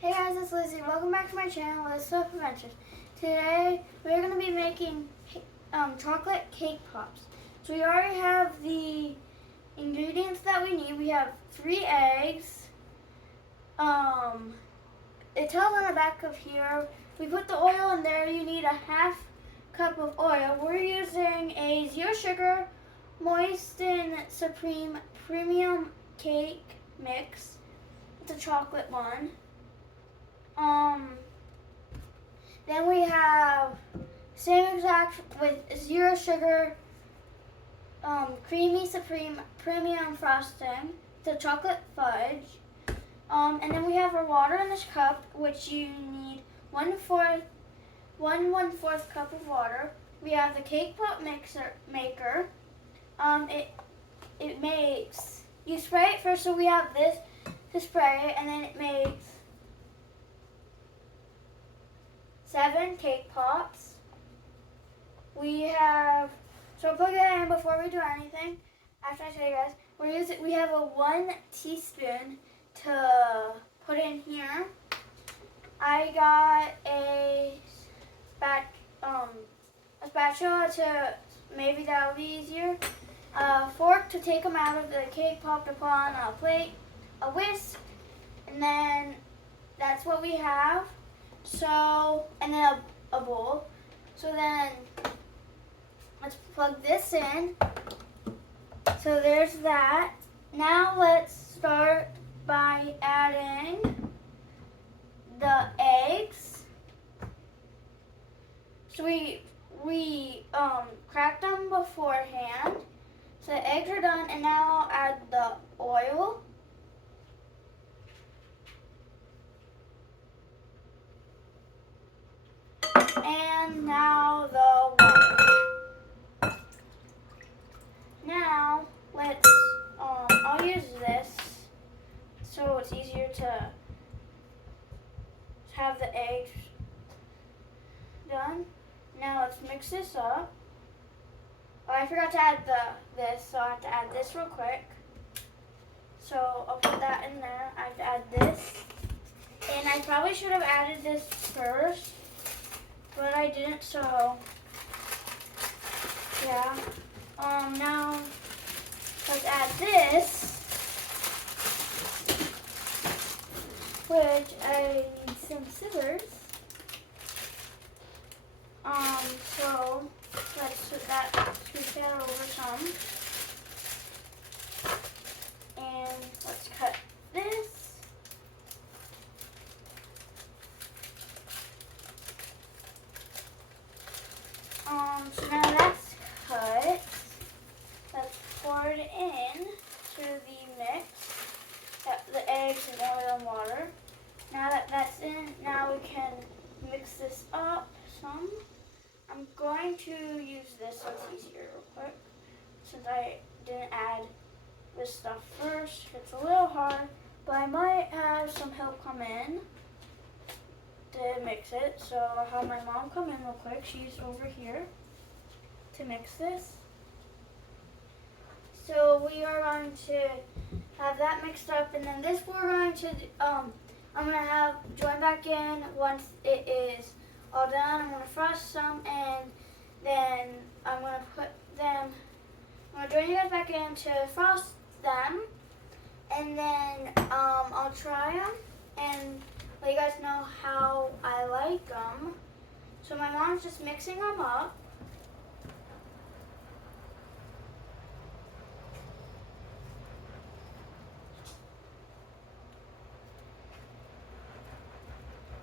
Hey guys, it's Lizzie. Welcome back to my channel, Liz Soap Adventures. Today we're going to be making chocolate cake pops. So we already have the ingredients that we need. We have 3 eggs. It tells on the back of here. We put the oil in there. You need a ½ cup of oil. We're using a zero sugar Moisten Supreme Premium Cake Mix. It's a chocolate one. Then we have same exact with zero sugar Creamy Supreme Premium Frosting, the chocolate fudge. And then we have our water in this cup, which you need 1/4 cup of water. We have the cake pop maker. It makes, you spray it first, so we have this to spray, and then it makes 7 cake pops. We have, so plug that in before we do anything. After I show you guys, we have a 1 teaspoon to put in here. I got a spatula to, maybe that'll be easier. A fork to take them out of the cake pop to put on a plate, a whisk, and then that's what we have. So, and then a bowl. So then, let's plug this in. So there's that. Now let's start by adding the eggs. So we cracked them beforehand. So the eggs are done, and now I'll add the oil. And now the water. Now let's, I'll use this so it's easier to have the eggs done. Now let's mix this up. Oh, I forgot to add this, so I have to add this real quick. So I'll put that in there. I have to add this. And I probably should have added this first, but I didn't, so yeah. Now let's add this, which I need some scissors. So let's switch that over some, and let's cut this. So now that's cut. Let's pour it in to the mix, the eggs and oil and water. Now that that's in, now we can mix this up some. I'm going to use this so it's easier real quick, since I didn't add this stuff first. It's a little hard, but I might have some help come in to mix it. So I'll have my mom come in real quick. She's over here to mix this. So we are going to have that mixed up, and then this we're going to, I'm going to have join back in once it is all done. I'm going to frost some, and then I'm going to join you guys back in to frost them, and then I'll try them and let you guys know how I like them. So my mom's just mixing them up.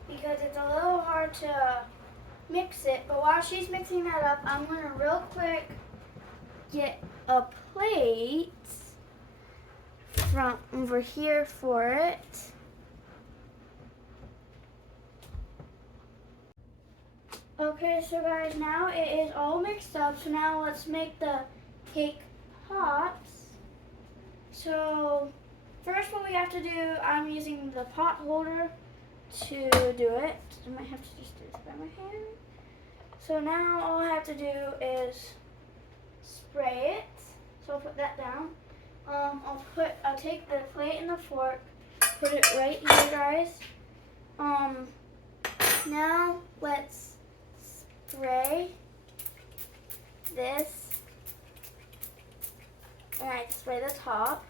Because it's a little hard to mix it, but while she's mixing that up, I'm going to real quick get a plate from over here for it. Okay, so guys, now it is all mixed up, so now let's make the cake pops. So first what we have to do, I'm using the pot holder to do it. I might have to just do this by my hand. So now all I have to do is spray it. So I'll put that down. I'll take the plate and the fork, put it right here, guys, Um, now let's spray this, and I spray the top.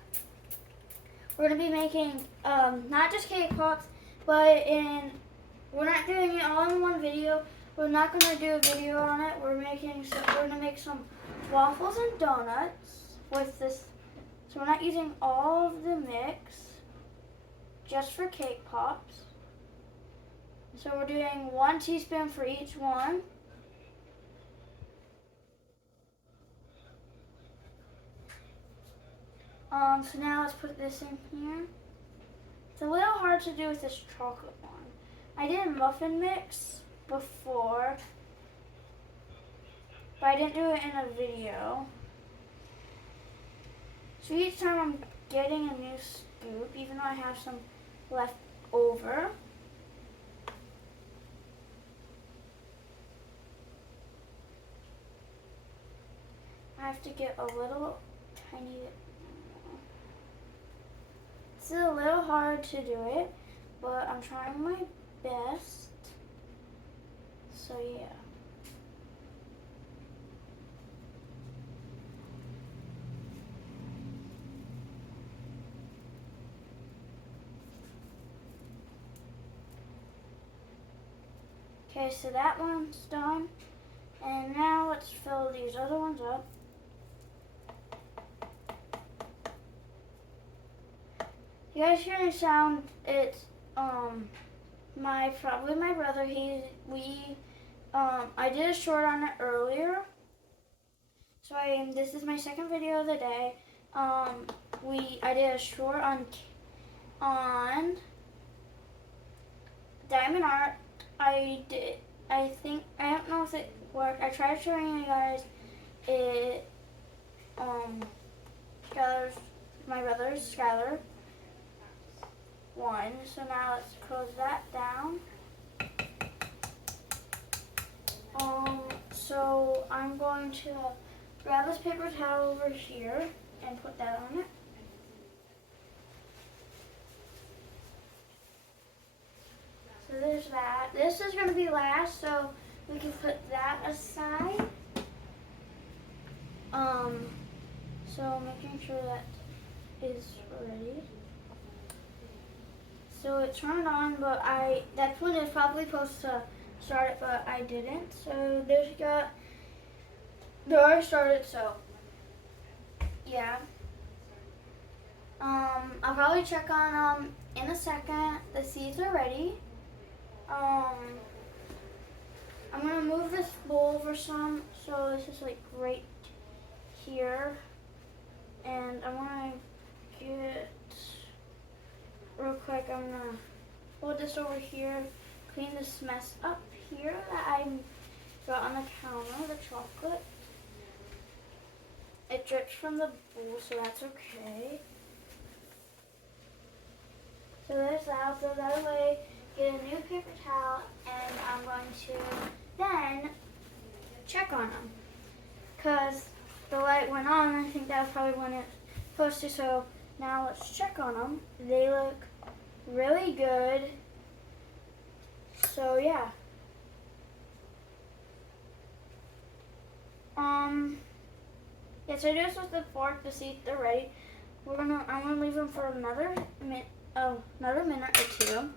We're gonna be making not just cake pops, but we're not doing it all in one video. We're not gonna do a video on it. We're gonna make some waffles and donuts with this. So we're not using all of the mix, just for cake pops. So we're doing 1 teaspoon for each one. So now let's put this in here. It's a little hard to do with this chocolate one. I did a muffin mix before, but I didn't do it in a video. So each time I'm getting a new scoop, even though I have some left over. I have to get a little tiny bit more. It's a little hard to do it, but I'm trying my best. So yeah. Okay, so that one's done. And now let's fill these other ones up. You guys hear the sound? It's probably my brother. I did a short on it earlier. So this is my second video of the day. I did a short on Diamond Art. I don't know if it worked. I tried showing you guys it. My brother's Skylar one. So now let's close that down. So I'm going to grab this paper towel over here and put that on it. So there's that. This is going to be last, so we can put that aside. So making sure that is ready. So it turned on, but that's when it's probably supposed to start it, but I didn't. So they already started, so yeah. I'll probably check on them in a second. The seeds are ready. I'm gonna move this bowl over some, so this is like right here, and I'm gonna get real quick. I'm gonna hold this over here, clean this mess up here that I got on the counter, the chocolate. It drips from the bowl, so that's okay. So there's that. I'll throw that away, get a new paper towel, and I'm going to then check on them. Because the light went on, I think that was probably when it's supposed to, so now let's check on them. They look really good. So yeah. Yeah, so I do this with the fork to see if they're ready. I'm gonna leave them for another minute or two,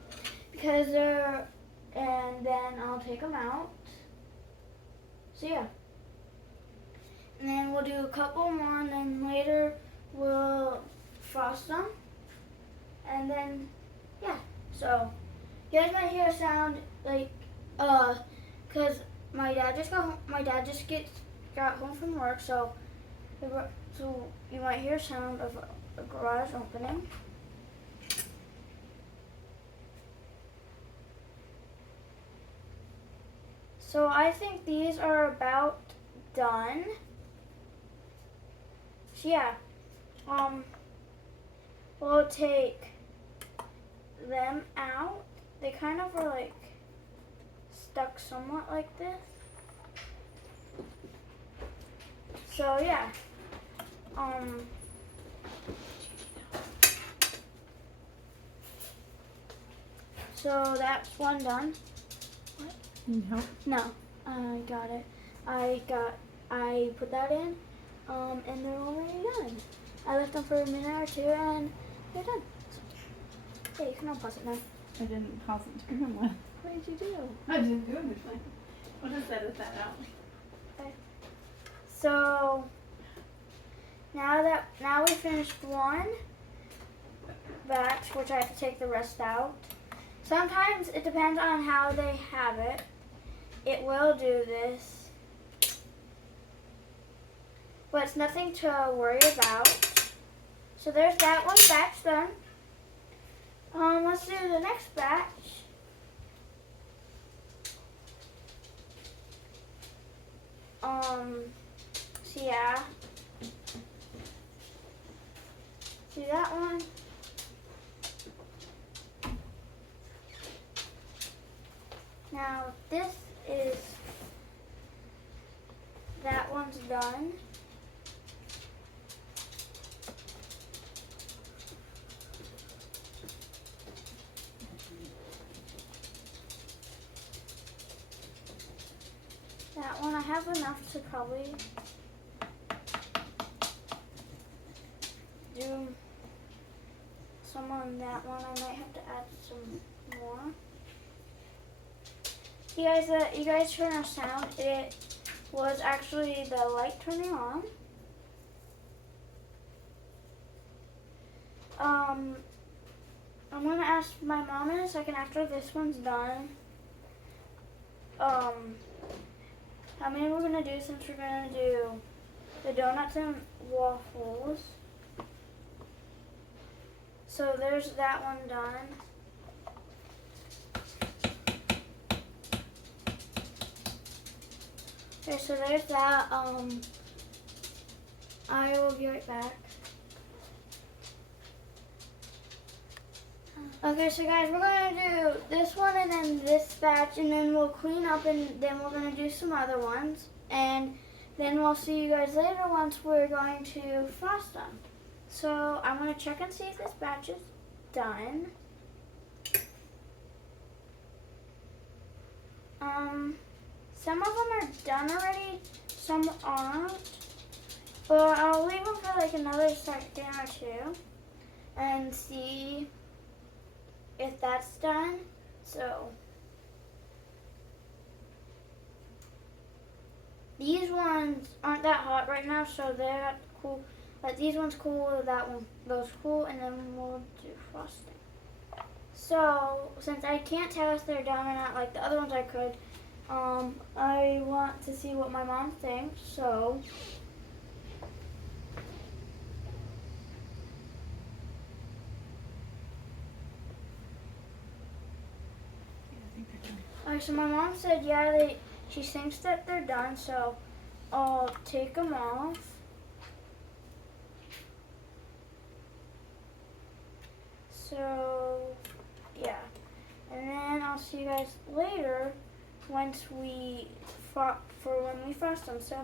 because and then I'll take them out. So yeah. And then we'll do a couple more, and then later we'll frost them. And then yeah. So you guys might hear a sound like cause my dad just got home from work, so you might hear a sound of a garage opening. So I think these are about done. So yeah, we'll take them out. They kind of are like stuck somewhat like this. So yeah, So that's one done. Need help? No, I got it. I put that in, and they're already done. I left them for a minute or two, and they're done. Hey, you can unpause it now. I didn't pause it to begin with. What did you do? I didn't do anything. We'll just edit that out. Okay. So now we finished one batch, which I have to take the rest out. Sometimes it depends on how they have it. It will do this, but it's nothing to worry about. So there's that one batch done. Let's do the next batch. So yeah. See that one? Now this is, that one's done. That one I have enough to probably do some on that one. I might have to add some more. You guys heard a sound. It was actually the light turning on. I'm gonna ask my mom in a second after this one's done. How many we're gonna do, since we're gonna do the donuts and waffles. So there's that one done. Okay, so there's that. I will be right back. Okay, so guys, we're gonna do this one and then this batch, and then we'll clean up, and then we're gonna do some other ones, and then we'll see you guys later once we're going to frost them. So I'm gonna check and see if this batch is done. Some of them are done already, some aren't, but I'll leave them for like another second or two and see if that's done. So these ones aren't that hot right now, so they're cool. But these ones cool, that one goes cool, and then we'll do frosting. So since I can't tell if they're done or not like the other ones I could, I want to see what my mom thinks, so alright, so my mom said she thinks that they're done, so I'll take them off. So yeah, and then I'll see you guys later once we when we frost them. So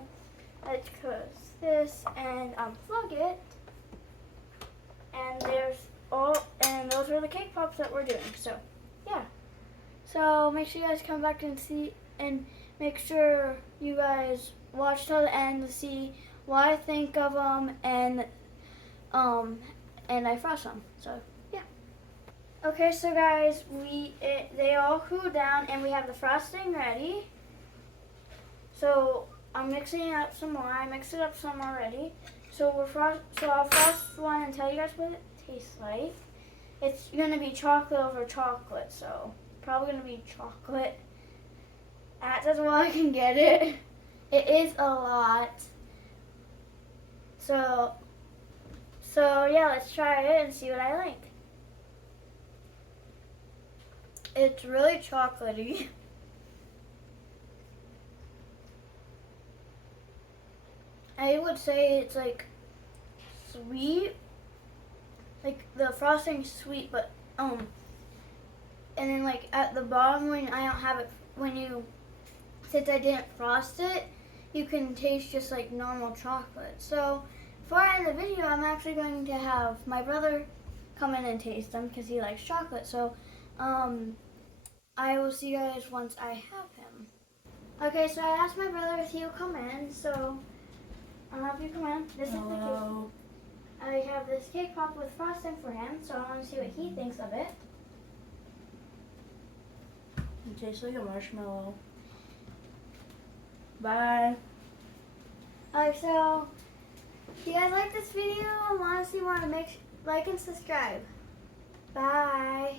let's close this and unplug it, and those are the cake pops that we're doing. So yeah, so make sure you guys come back and see, and make sure you guys watch till the end to see what I think of them, and I frost them. So yeah. Okay, so guys, they all cooled down, and we have the frosting ready. So I'm mixing it up some more. I mixed it up some already. So I'll frost one and tell you guys what it tastes like. It's gonna be chocolate over chocolate, so probably gonna be chocolate. That's as well I can get it. It is a lot. So yeah, let's try it and see what I like. It's really chocolatey. I would say it's like sweet. Like the frosting's sweet, but and then like at the bottom when I don't have it, since I didn't frost it, you can taste just like normal chocolate. So before I end the video, I'm actually going to have my brother come in and taste them because he likes chocolate. So I will see you guys once I have him. Okay, so I asked my brother if he'll come in, so I'll have you come in. This is the cake. I have this cake pop with frosting for him, so I want to see what he thinks of it. It tastes like a marshmallow. Bye. Alright, so if you guys like this video and want to see more, like and subscribe. Bye.